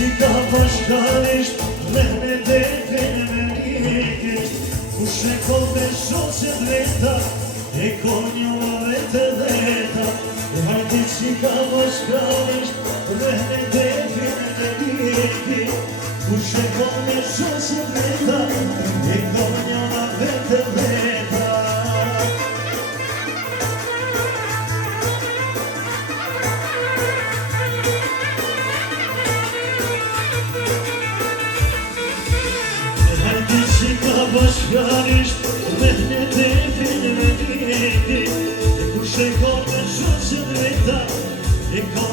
Ka bashkarisht me detin me mjekisht Kush e ko të shoqe dreta e ko njëve të dheta Hajde që ka bashkarisht me detin me mjekisht Kush e ko të shoqe dreta e ko njëve të dheta Bashkarisht me detin me mjekisht Kush e ko të shoqe dreta e ko